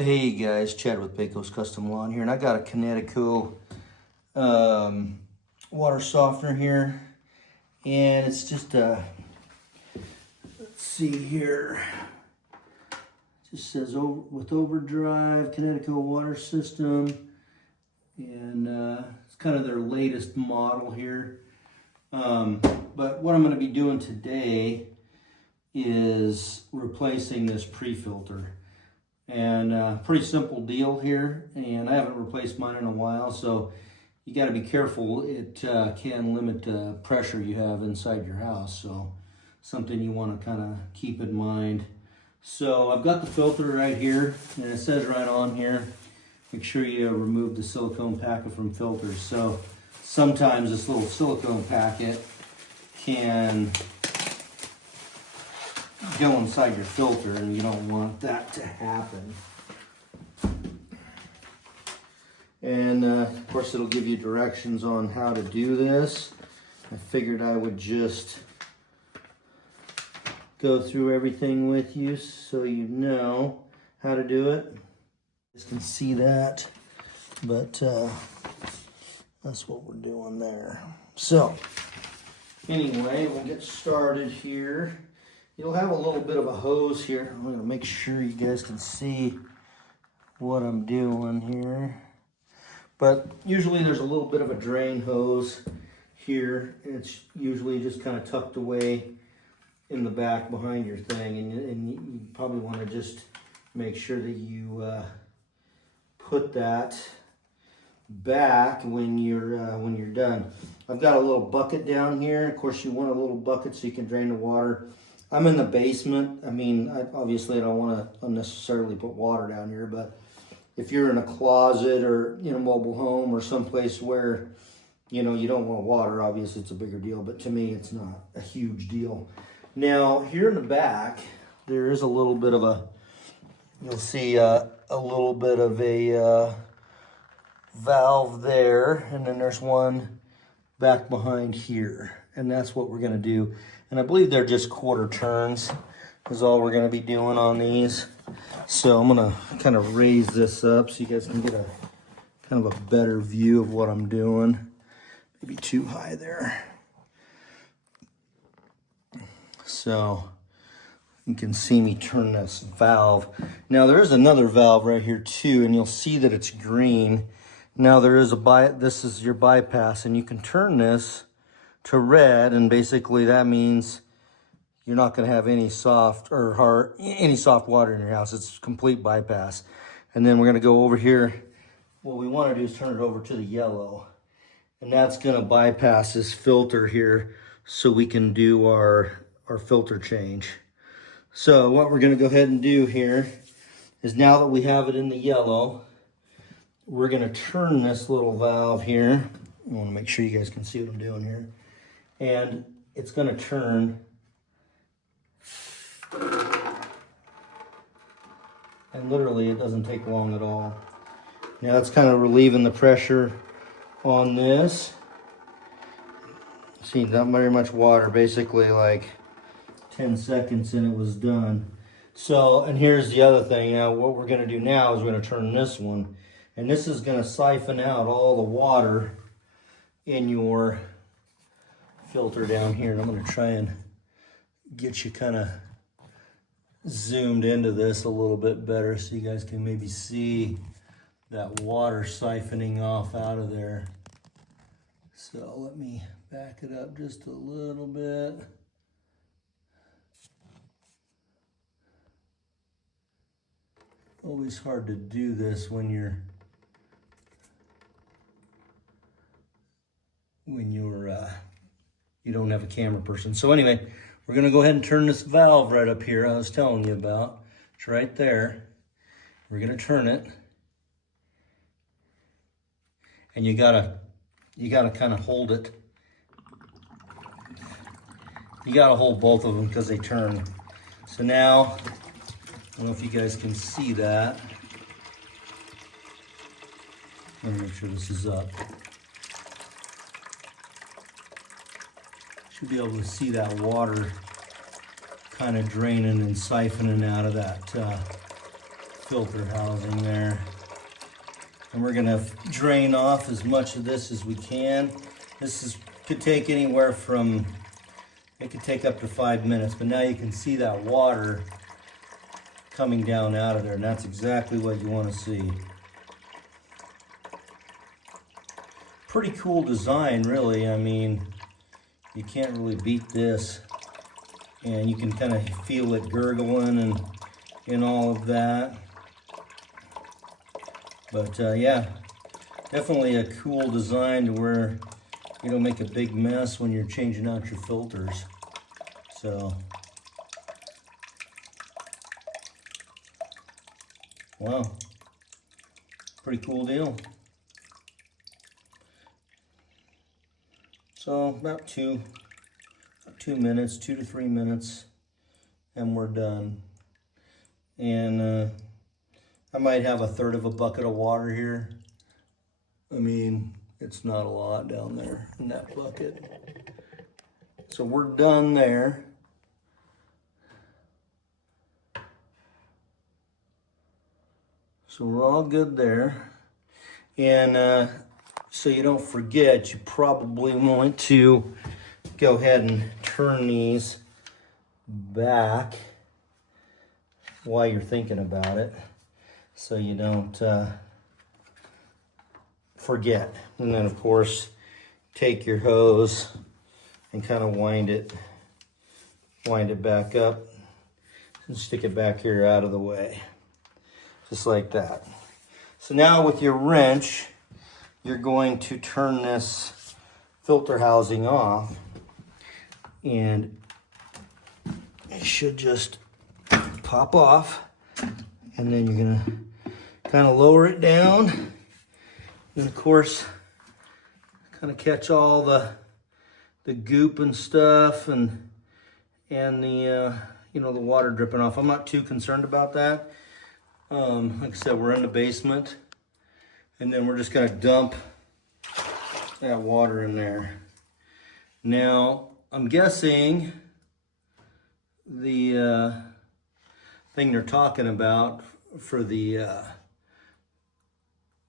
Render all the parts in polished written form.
Hey guys, Chad with BAKO'S Custom Lawn here, and I got a Kinetico water softener here, and it's just let's see here, it just says with overdrive Kinetico water system, and it's kind of their latest model here. But what I'm going to be doing today is replacing this pre-filter. And pretty simple deal here, and I haven't replaced mine in a while, so you got to be careful. It can limit the pressure you have inside your house, so something you want to kind of keep in mind. So I've got the filter right here, and it says right on here, make sure you remove the silicone packet from filters. So sometimes this little silicone packet can go inside your filter, and you don't want that to happen. And of course it'll give you directions on how to do this. I figured I would just go through everything with you so you know how to do it. You can see that, but that's what we're doing there. So anyway, we'll get started here. You'll have a little bit of a hose here. I'm going to make sure you guys can see what I'm doing here. But usually there's a little bit of a drain hose here. It's usually just kind of tucked away in the back behind your thing. And you probably want to just make sure that you put that back when you're done. I've got a little bucket down here. Of course, you want a little bucket so you can drain the water. I'm in the basement. I mean, obviously I don't want to unnecessarily put water down here, but if you're in a closet or in a mobile home or someplace where, you don't want water, obviously it's a bigger deal, but to me it's not a huge deal. Now, here in the back, there is a little bit of a, you'll see a little bit of a valve there, and then there's one back behind here, and that's what we're going to do. And I believe they're just quarter turns is all we're going to be doing on these. So I'm going to kind of raise this up so you guys can get a kind of a better view of what I'm doing. Maybe too high there. So you can see me turn this valve. Now there's another valve right here too, and you'll see that it's green. Now there is this is your bypass, and you can turn this to red, and basically that means you're not going to have any soft water in your house. It's complete bypass. And then we're going to go over here. What we want to do is turn it over to the yellow, and that's going to bypass this filter here so we can do our filter change. So what we're going to go ahead and do here is, now that we have it in the yellow, we're going to turn this little valve here. I want to make sure you guys can see what I'm doing here. And it's going to turn, and literally it doesn't take long at all. Now it's kind of relieving the pressure on this. See, not very much water, basically like 10 seconds and it was done. So, and here's the other thing. Now what we're going to do now is we're going to turn this one, and this is going to siphon out all the water in your filter down here. And I'm going to try and get you kind of zoomed into this a little bit better so you guys can maybe see that water siphoning off out of there. So let me back it up just a little bit. Always hard to do this when you don't have a camera person. So anyway, we're going to go ahead and turn this valve right up here I was telling you about. It's right there. We're going to turn it. And you gotta kind of hold it. You gotta hold both of them because they turn. So now, I don't know if you guys can see that. Let me make sure this is up. Should be able to see that water kind of draining and siphoning out of that filter housing there. And we're gonna drain off as much of this as we can. Could take anywhere from, it could take up to 5 minutes, but now you can see that water coming down out of there, and that's exactly what you want to see. Pretty cool design, really. I mean, you can't really beat this. And you can kind of feel it gurgling and all of that. But yeah, definitely a cool design to where you don't make a big mess when you're changing out your filters. So, wow, pretty cool deal. So about 2 minutes, 2 to 3 minutes, and we're done. And I might have 1/3 of a bucket of water here. I mean, it's not a lot down there in that bucket. So we're done there. So we're all good there. And so you don't forget, you probably want to go ahead and turn these back while you're thinking about it, so you don't forget. And then of course, take your hose and kind of wind it back up and stick it back here out of the way, just like that. So now with your wrench, you're going to turn this filter housing off, and it should just pop off, and then you're gonna kind of lower it down, and of course kind of catch all the goop and stuff and the you know, the water dripping off. I'm not too concerned about that. Like I said, we're in the basement, and then we're just gonna dump that water in there. Now I'm guessing the thing they're talking about for the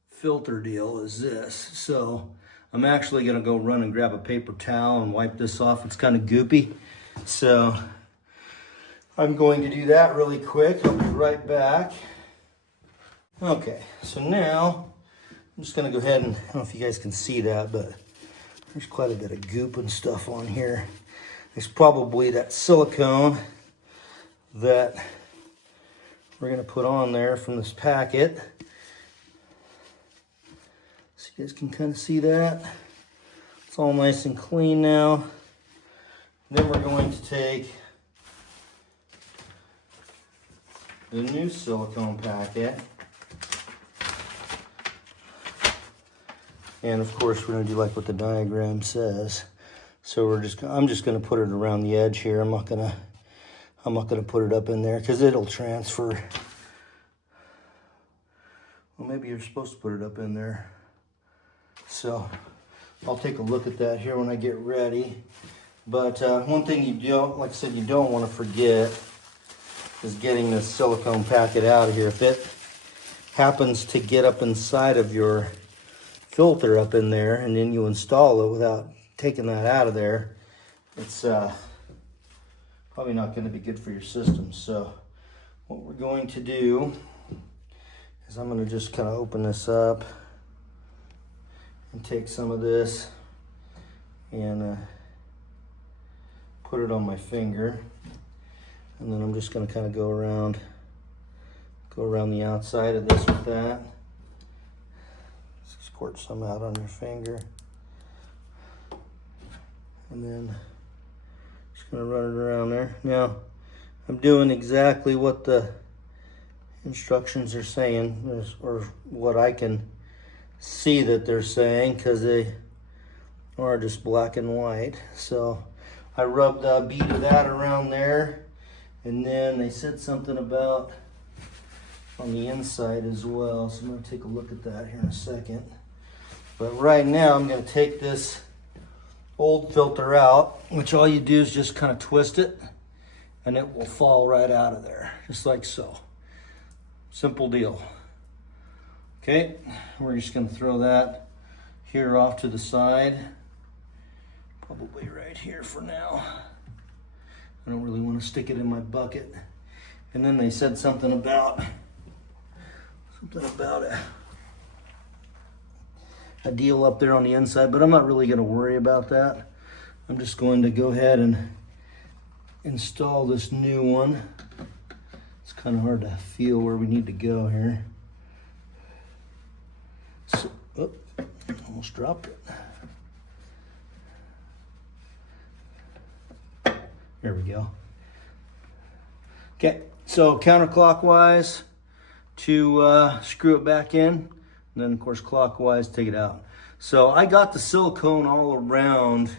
filter deal is this. So I'm actually gonna go run and grab a paper towel and wipe this off. It's kind of goopy. So I'm going to do that really quick. I'll be right back. Okay, so now I'm just gonna go ahead and, I don't know if you guys can see that, but there's quite a bit of goop and stuff on here. It's probably that silicone that we're gonna put on there from this packet. So you guys can kind of see that. It's all nice and clean now. Then we're going to take the new silicone packet. And of course we're gonna do like what the diagram says. So I'm just gonna put it around the edge here. I'm not gonna put it up in there because it'll transfer. Well, maybe you're supposed to put it up in there. So I'll take a look at that here when I get ready. But one thing you don't, like I said, you don't want to forget is getting this silicone packet out of here. If it happens to get up inside of your filter up in there and then you install it without taking that out of there, it's probably not going to be good for your system. So what we're going to do is I'm going to just kind of open this up and take some of this and put it on my finger, and then I'm just going to kind of go around the outside of this with that. Squirt some out on your finger, and then just going to run it around there. Now I'm doing exactly what the instructions are saying, or what I can see that they're saying, because they are just black and white. So I rubbed a bead of that around there, and then they said something about on the inside as well. So I'm going to take a look at that here in a second. But right now I'm going to take this old filter out, which all you do is just kind of twist it, and it will fall right out of there, just like so. Simple deal. Okay, we're just gonna throw that here off to the side. Probably right here for now. I don't really want to stick it in my bucket. And then they said something about a deal up there on the inside, but I'm not really gonna worry about that. I'm just going to go ahead and install this new one. It's kind of hard to feel where we need to go here. So, oh, almost dropped it. There we go. Okay, so counterclockwise to screw it back in, and then of course clockwise take it out. So I got the silicone all around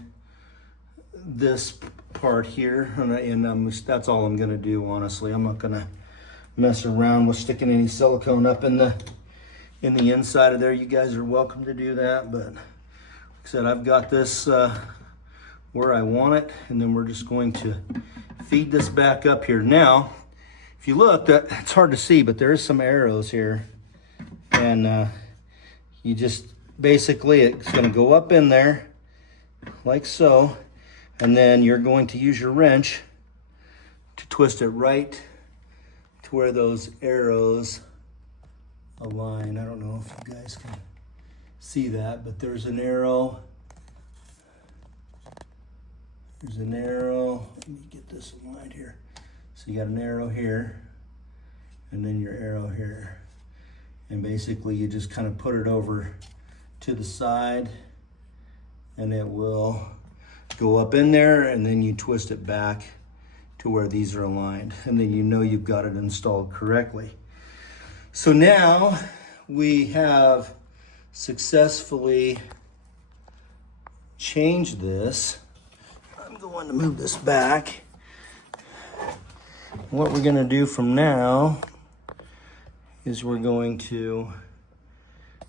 this part here, and that's all I'm gonna do, honestly. I'm not gonna mess around with sticking any silicone up in the inside of there. You guys are welcome to do that, but like I said, I've got this where I want it, and then we're just going to feed this back up here. Now, if you look, it's hard to see, but there is some arrows here, and you just basically, it's gonna go up in there like so, and then you're going to use your wrench to twist it right to where those arrows align. I don't know if you guys can see that, but there's an arrow. There's an arrow. Let me get this aligned here. So you got an arrow here, and then your arrow here. And basically you just kind of put it over to the side, and it will go up in there, and then you twist it back to where these are aligned, and then you know you've got it installed correctly. So now we have successfully changed this. I'm going to move this back. What we're gonna do from now is we're going to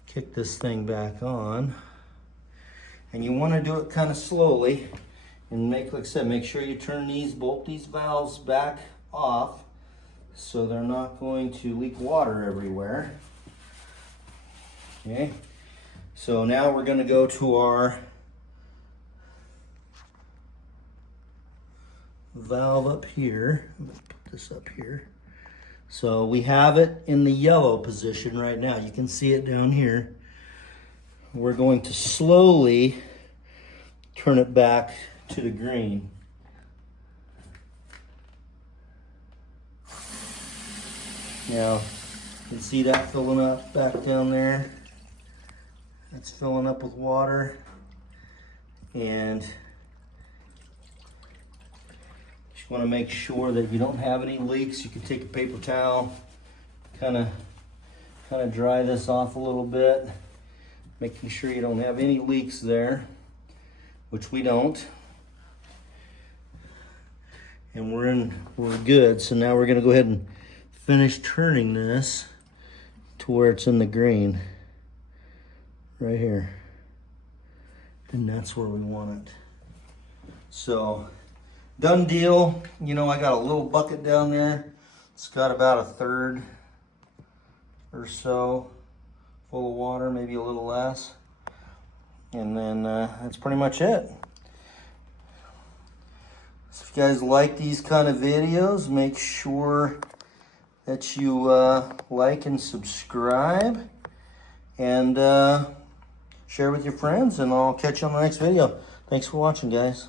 kick this thing back on. And you want to do it kind of slowly, and like I said, make sure you turn bolt these valves back off so they're not going to leak water everywhere. Okay, so now we're going to go to our valve up here. I'm going to put this up here. So we have it in the yellow position right now. You can see it down here. We're going to slowly turn it back to the green. Now, you can see that filling up back down there. That's filling up with water. And just want to make sure that you don't have any leaks. You can take a paper towel, kind of dry this off a little bit, making sure you don't have any leaks there, which we don't. And we're good. So now we're gonna go ahead and finish turning this to where it's in the green, right here. And that's where we want it. So, done deal. You know, I got a little bucket down there. It's got about a third or so full of water, maybe a little less. And then that's pretty much it. So if you guys like these kind of videos, make sure that you like and subscribe, and share with your friends, and I'll catch you on the next video. Thanks for watching, guys.